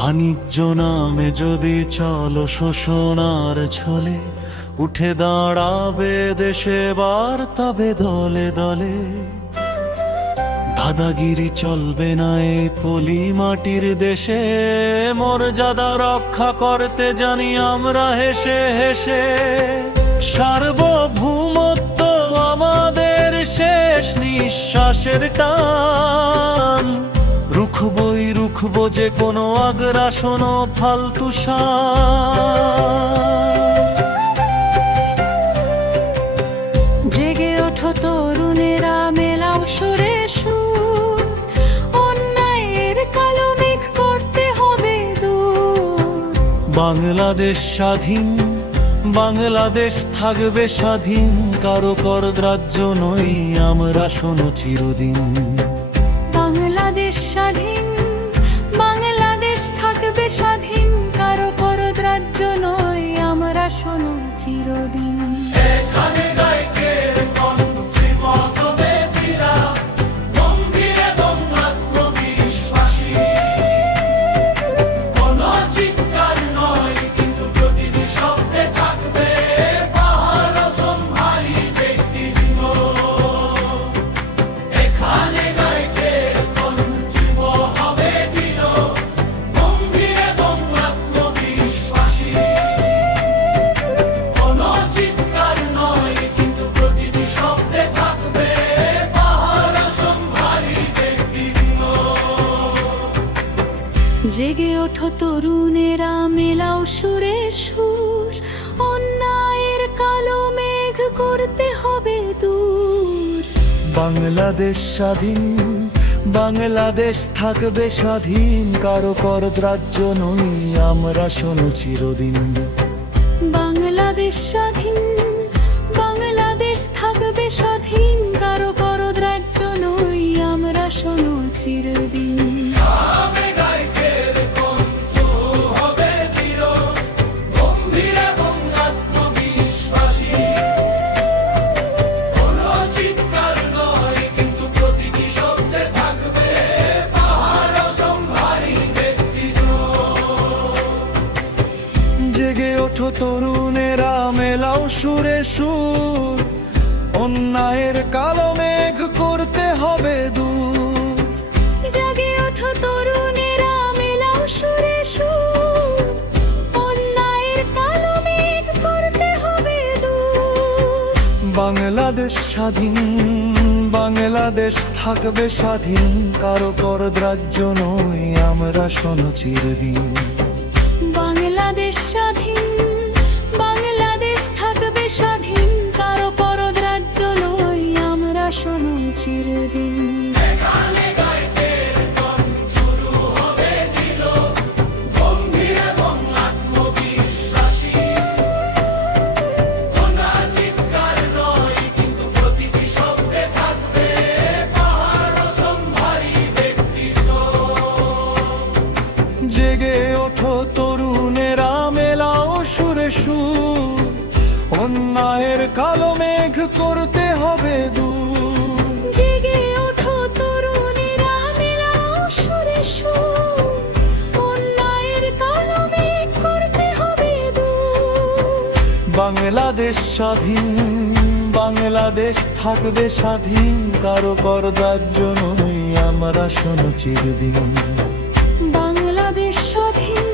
বাণিজ্য নামে যদি চলো শোষণার ছলে, উঠে দাঁড়াবে দেশে বার্তাবে দলে দলে। দাদাগিরি চলবে না এই পলি মাটির দেশে, মর্যাদা রক্ষা করতে জানি আমরা হেসে হেসে। সার্বভৌমত্ব আমাদের শেষ নিঃশ্বাসের টান, রুখবো যে কোনো আগ্রাসন ও ফালতু জেগে ওঠো তরুণেরা, মেলাও সুরে সুর, অন্যায়ের কালো মেঘ করতে হবে দূর। বাংলাদেশ স্বাধীন, বাংলাদেশ থাকবে স্বাধীন, কারো কর গ্রাহ্য নই আমরা শোনো চিরদিন। বাংলাদেশ স্বাধীন, বাংলাদেশ থাকবে স্বাধীন, কারো কর গ্রাহ্য নই আমরা শোনো চিরদিন। জেগে ওঠো তরুণেরা, মেলাও সুরে সুর, অন্যায়ের কালো মেঘ করতে হবে দূর। বাংলাদেশ স্বাধীন, বাংলাদেশ থাকবে স্বাধীন, কারো কর গ্রাহ্য নই আমরা শোনো চিরদিন। বাংলাদেশ স্বাধীন, বাংলাদেশ থাকবে স্বাধীন, কারো কর গ্রাহ্য নই আমরা শোনো চিরদিন। জেগে ওঠো তরুণেরা, মেলাও সুরে সুর, অন্যায়ের কালো মেঘ করতে হবে দূর। জেগে ওঠো তরুণেরা, মেলাও সুরে সুর, অন্যায়ের কালো মেঘ করতে হবে দূর। বাংলাদেশ স্বাধীন, বাংলাদেশ থাকবে স্বাধীন, কারো কর গ্রাহ্য নই আমরা শোনো চিরদিন। বাংলাদেশ স্বাধীন, বাংলাদেশ থাকবে স্বাধীন, কারো কর গ্রাহ্য নই আমরা শোনো চিরদিন। জেগে ওঠো তরুণেরা, মেলাও সুরে সুর, অন্যায়ের কালো মেঘ করতে হবে দূর। জেগে ওঠো তরুণেরা, মেলাও সুরে সুর, অন্যায়ের কালো মেঘ করতে হবে দূর। বাংলাদেশ স্বাধীন, বাংলাদেশ থাকবে স্বাধীন, কারো কর গ্রাহ্য নই আমরা শোনো চিরদিন। বাংলাদেশ স্বাধীন,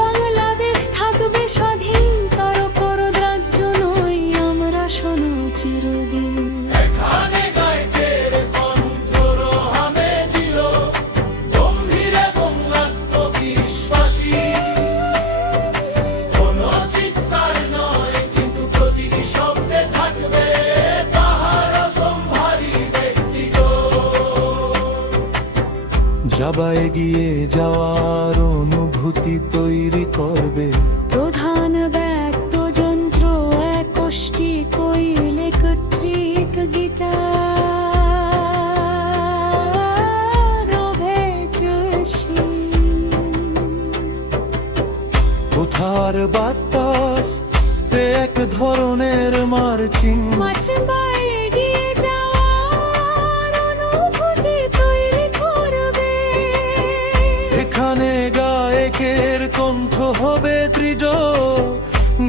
বাংলাদেশ থাকবে স্বাধীন, কারো কর গ্রাহ্য নই আমরা শোনো চিরদিন। যাবা এগিয়ে যাওয়ার অনুভূতি তৈরি করবে, প্রধান ব্যক্তযন্ত্র একষ্টি কইলে কর্তৃক গিটার ভেটসি। কোথার বাতাস এক ধরনের মার্চিং, মাছবাই এগিয়ে যাওয়ার অনুভূতি তৈরি করবে। এখানে গায়ে কণ্ঠ হবে ত্রিজ,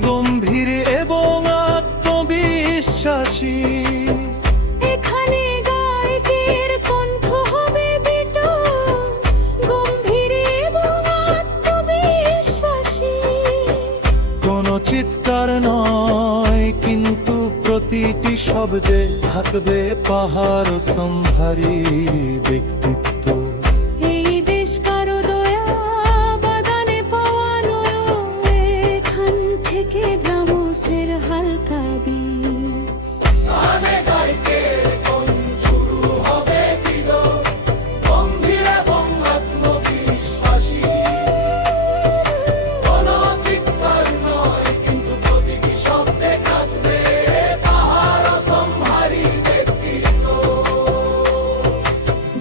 গম্ভীর এবং আত্মবিশ্বাসী। এখানে গায়কের কণ্ঠ হবে বিটু, গম্ভীর এবং আত্মবিশ্বাসী। কোনো চিৎকার নয়, কিন্তু প্রতিটি শব্দে থাকবে পাহাড় সম্ভারী ব্যক্তিত্ব। এই দেশ কারো দয়া বাগানে পাওয়া নয়, এখান থেকে দ্রামসের হালকা বীজ।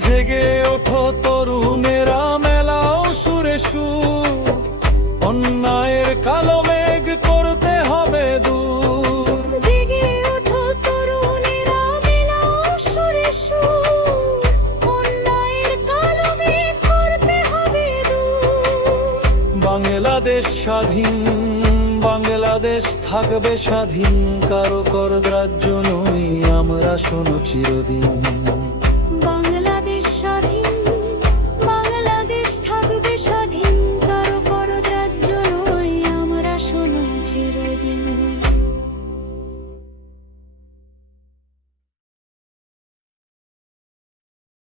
জেগে ওঠো তরুণেরা, মেলাও সুরে সুর, অন্যায়ের কালো মেঘ করতে হবে দূর। জেগে ওঠো তরুণেরা, মেলাও সুরে সুর, অন্যায়ের কালো মেঘ করতে হবে দূর। বাংলাদেশ স্বাধীন, বাংলাদেশ থাকবে স্বাধীন, কারো কর রাজ্য নই আমরা, শোনো চিরদিন।